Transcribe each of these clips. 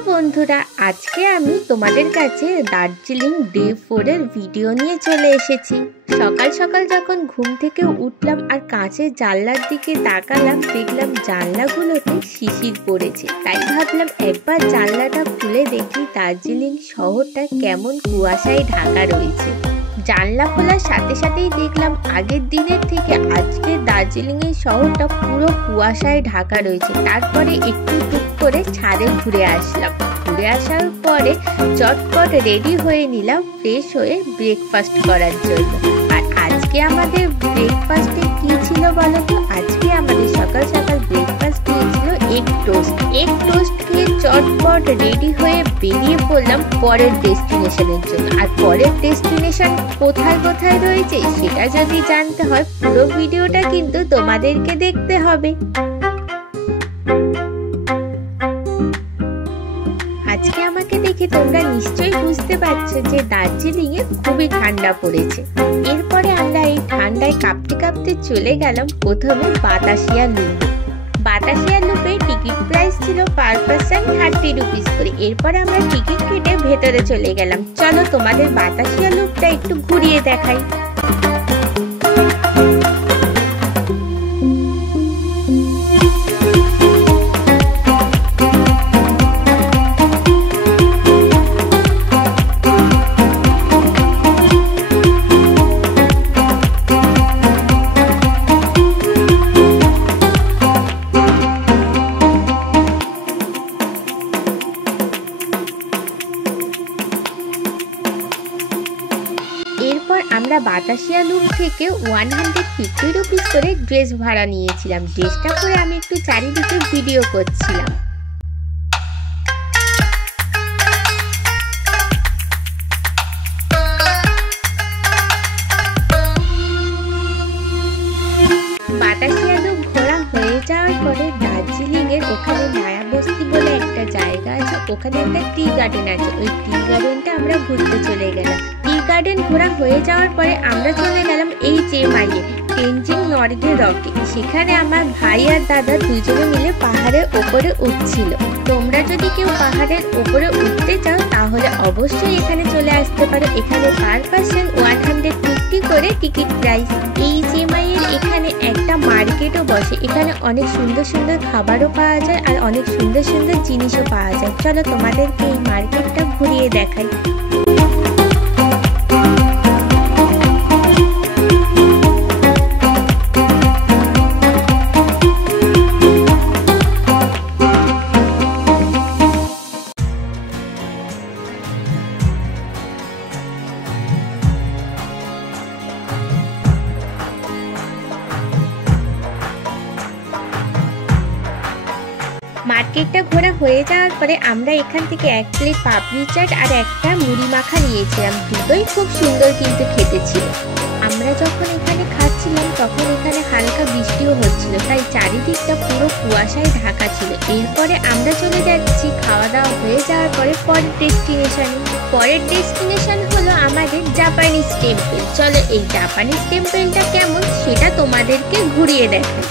Hello বন্ধুরা, আজকে আমি তোমাদের কাছে দার্জিলিং ডে 4 এর ভিডিও নিয়ে চলে এসেছি। সকাল সকাল যখন ঘুম থেকে উঠলাম আর কাঁচের জানলার দিকে তাকালাম, দেখলাম জানলাগুলোতে শিশির পড়েছে। তাই ভাবলাম একবার জানলাটা খুলে দেখি দার্জিলিং শহরটা কেমন কুয়াশায় ঢাকা রয়েছে। জানলা খোলার সাথে সাথেই দেখলাম আগের দিনের থেকে আজকে দার্জিলিংয়ের শহরটা পুরো কুয়াশায় ঢাকা রয়েছে। তারপরে একটু টুক করে ছাদে ঘুরে আসলাম। ঘুরে আসার পরে চটপট রেডি হয়ে নিলাম ফ্রেশ হয়ে ব্রেকফাস্ট করার জন্য। আর আজকে আমাদের ব্রেকফাস্টে কি ছিল বলো তো? আজকে আমাদের সকাল সকাল ব্রেকফাস্ট দিয়েছিল এগ টোস্ট। এগ টোস্ট খেয়ে চটপট রেডি হয়ে বেরিয়ে পড়লাম পরের ডেস্টিনেশনের জন্য। আর পরের ডেস্টিনেশন কোথায় কোথায় রয়েছে সেটা যদি জানতে হয়, পুরো ভিডিওটা কিন্তু তোমাদেরকে দেখতে হবে। আজকে আমাকে দেখে তোমরা নিশ্চয়ই বুঝতে পারছো যে দার্জিলিংয়ে খুবই ঠান্ডা পড়েছে। এরপরে আমরা এই ঠান্ডায় কাঁপতে কাঁপতে চলে গেলাম প্রথমে বাতাসিয়া লুপ। বাতাসিয়া লুপে টিকিট প্রাইস ছিল পার পারসন 30 রুপিস করে। এরপর আমরা টিকিট কেটে ভেতরে চলে গেলাম। চলো তোমাদের বাতাসিয়া লুপটা একটু ঘুরিয়ে দেখাই। এরপর আমরা বাতাসিয়া লুপ থেকে 150 রুপিস করে ড্রেস ভাড়া নিয়েছিলাম। ড্রেসটা পরে আমি একটু চারিদিকে ভিডিও করছিলাম। বাতাসিয়া লুপ ঘোরা হয়ে যাওয়ার পরে দার্জিলিং এর ওখানে মায়াবস্তি বলে একটা জায়গা আছে, ওখানে একটা টি গার্ডেন আছে। ওই টি গার্ডেনটা আমরা ঘুরতে চলে গেলাম। টি গার্ডেন ঘোরা হয়ে যাওয়ার পরে আমরা চলে গেলাম এই যে মাইয়ে তেনজিং নর্গে রকে। সেখানে আমার ভাই আর দাদা দুজনে মিলে পাহাড়ের ওপরে উঠছিল। তোমরা যদি কেউ পাহাড়ের ওপরে উঠতে চাও তাহলে অবশ্যই এখানে চলে আসতে পারো। এখানে পার পারসন 150 করে টিকিট প্রাইস। এই যে মাইয়ের এখানে একটা মার্কেটও বসে। এখানে অনেক সুন্দর সুন্দর খাবারও পাওয়া যায় আর অনেক সুন্দর সুন্দর জিনিসও পাওয়া যায়। চলো তোমাদেরকে এই মার্কেটটা ঘুরিয়ে দেখাই। মার্কেটটা ঘোরা হয়ে যাওয়ার পরে আমরা এখান থেকে এক প্লেট পাপড়ি চাট আর একটা মুড়ি মাখা নিয়েছিলাম। দুটোই খুব সুন্দর কিন্তু খেতে ছিল। আমরা যখন এখানে খাচ্ছিলাম তখন এখানে হালকা বৃষ্টিও হচ্ছিল, তাই চারিদিকটা পুরো কুয়াশায় ঢাকা ছিল। এরপরে আমরা চলে যাচ্ছি খাওয়া দাওয়া হয়ে যাওয়ার পরে পরের ডেস্টিনেশনে। পরের ডেস্টিনেশন হলো আমাদের জাপানিজ টেম্পল। চলো এই জাপানিজ টেম্পলটা কেমন সেটা তোমাদেরকে ঘুরিয়ে দেখাই।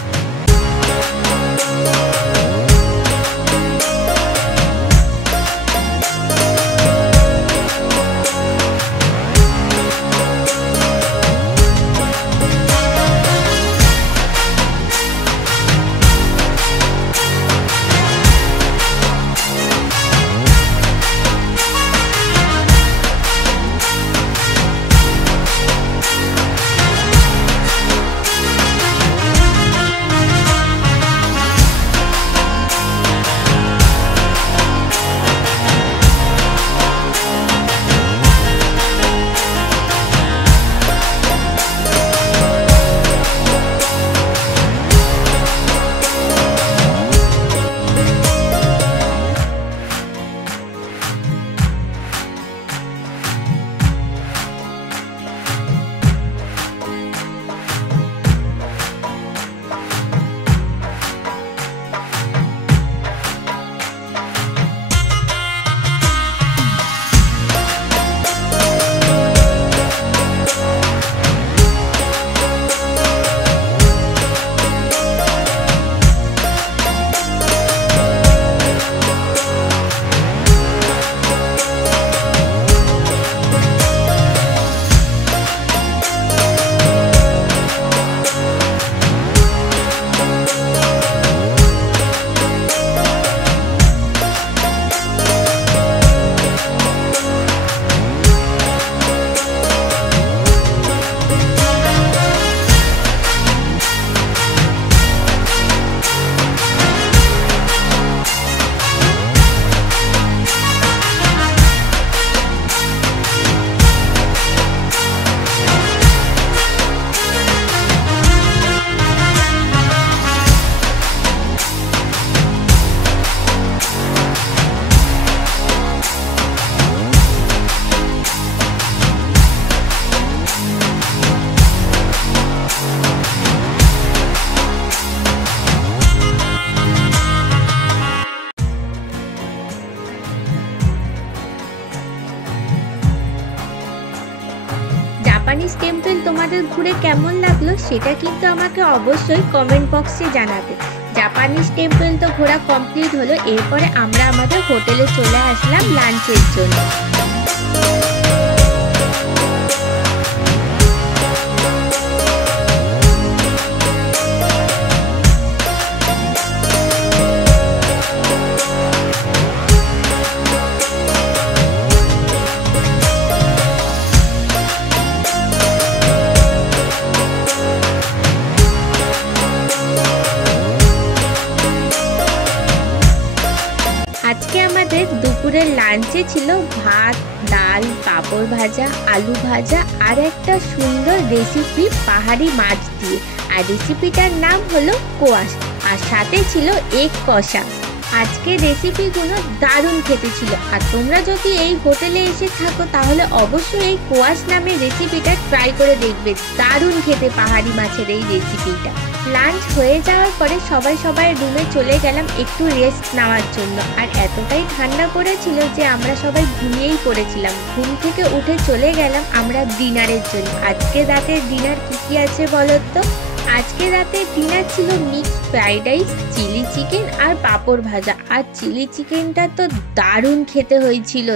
ঘুরে কেমন লাগলো সেটা কিন্তু আমাকে অবশ্যই কমেন্ট বক্সে জানাবে। জাপানিজ টেম্পল তো ঘোরা কমপ্লিট হলো, এরপরে আমরা আমাদের হোটেলে চলে আসলাম লাঞ্চের জন্য। আজকে আমাদের দুপুরের লাঞ্চে ছিল ভাত, ডাল, পাঁপড় ভাজা, আলু ভাজা আর একটা সুন্দর রেসিপি পাহাড়ি মাছ দিয়ে। আর রেসিপিটার নাম হলো কোয়াশ, আর সাথে ছিল এগ কষা। আজকে রেসিপিগুলো দারুণ খেতে ছিল। আর তোমরা যদি এই হোটেলে এসে থাকো তাহলে অবশ্যই এই কোয়াশ নামের রেসিপিটা ট্রাই করে দেখবে। দারুণ খেতে পাহাড়ি মাছের এই রেসিপিটা। লাঞ্চ হয়ে যাওয়ার পরে সবাই রুমে চলে গেলাম একটু রেস্ট নেওয়ার জন্য। আর এতটাই ঠান্ডা পড়েছিল যে আমরা সবাই ঘুমিয়েই পড়েছিলাম। ঘুম থেকে উঠে চলে গেলাম আমরা ডিনারের জন্য। আজকে রাতের ডিনার কি আছে বলো তো? আজকে রাতে ডিনার ছিল mix fried rice, chilli chicken আর পাঁপড় ভাজা। আর চিলি চিকেনটা তো দারুণ খেতে হয়েছিল।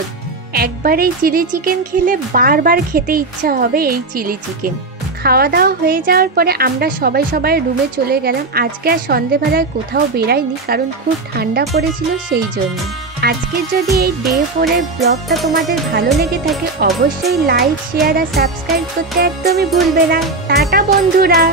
একবার এই চিলি চিকেন খেলে বারবার খেতে ইচ্ছা হবে এই চিলি চিকেন। খাওয়া দাওয়া হয়ে যাওয়ার পরে আমরা সবাই রুমে চলে গেলাম। আজকে আর সন্ধেবেলায় কোথাও বেরাইনি, কারণ খুব ঠান্ডা পড়েছিল সেই জন্য। আজকের যদি এই ডে 4-এর ব্লগটা তোমাদের ভালো লেগে থাকে অবশ্যই লাইক, শেয়ার আর সাবস্ক্রাইব করতে একদমই ভুলবে না। টাটা বন্ধুরা।